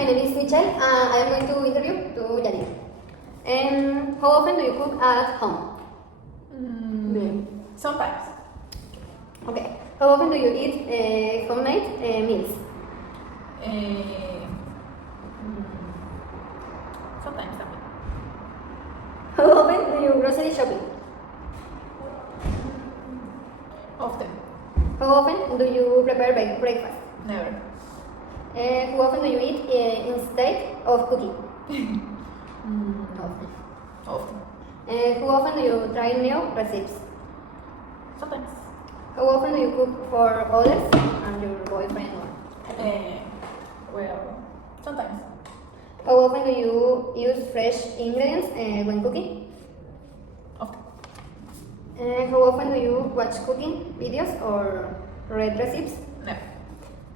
my name is Michelle. I am going to interview to Janine. How often do you cook at home? Sometimes. Okay. How often do you eat homemade meals? Sometimes. How often do you grocery shopping? Often. How often do you prepare breakfast? Never. How often do you eat instead of cooking? Often. Often. How often do you try new recipes? Sometimes. How often do you cook for others and your boyfriend? Well, sometimes. How often do you use fresh ingredients when cooking? Often. How often do you watch cooking videos or read recipes? Never.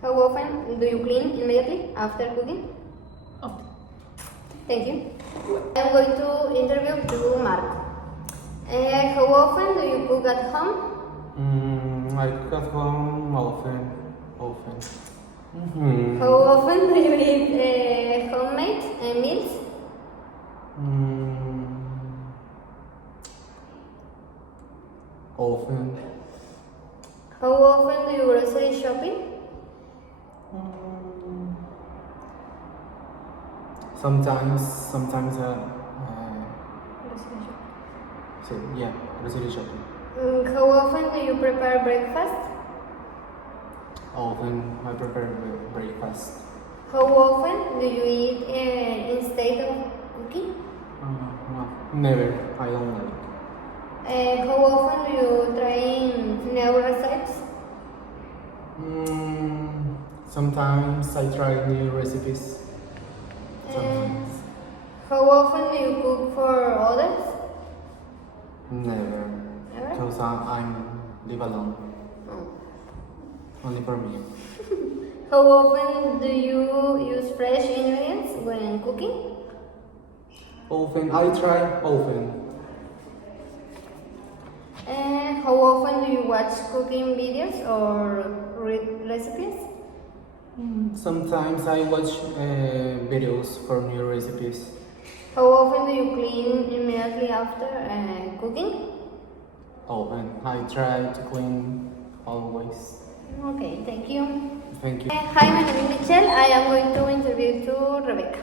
How often do you clean immediately after cooking? Often. Thank you. I am going to interview to Mark. How often do you cook at home? I cook at home often. How often do you eat homemade meals? Often. How often do you grocery shopping? Sometimes. Grocery shopping. How often do you prepare breakfast? Often I prepare breakfast. How often do you eat instead of cooking? No, never. I don't like. How often do you try new recipes? Sometimes I try new recipes. Sometimes. How often do you cook for others? Never. Never? Because I'm live alone. Oh. Only for me. How often do you use fresh ingredients when cooking? Often. I try often. How often do you watch cooking videos or read recipes? Sometimes I watch videos for new recipes. How often do you clean immediately after cooking? Often. I try to clean always. Okay, thank you. Thank you. Hi, my name is Michelle. I am going to interview to Rebecca.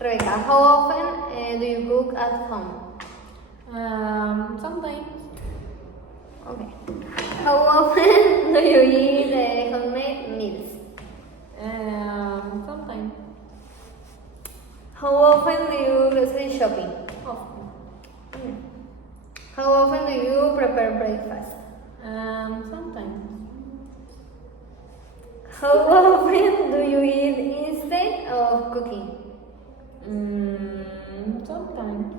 Rebecca, how often do you cook at home? Sometimes. Okay. How often do you eat homemade meals? Sometimes. How often do you grocery shopping? Often. How often do you prepare breakfast? Sometimes. How often do you eat instead of cooking? Sometimes.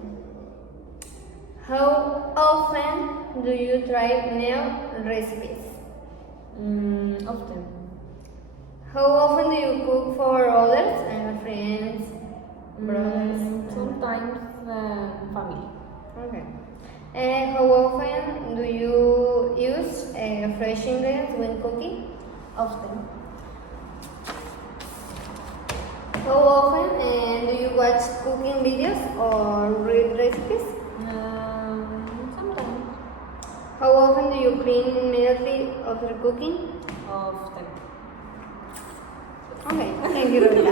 How often do you try new recipes? Often. How often do you cook for others and friends, brothers? Sometimes family. Okay. How often do you use fresh ingredients when cooking? Often. How often do you watch cooking videos or read recipes? Sometimes. How often do you clean immediately after cooking? Often. Okay, thank you, Rebecca.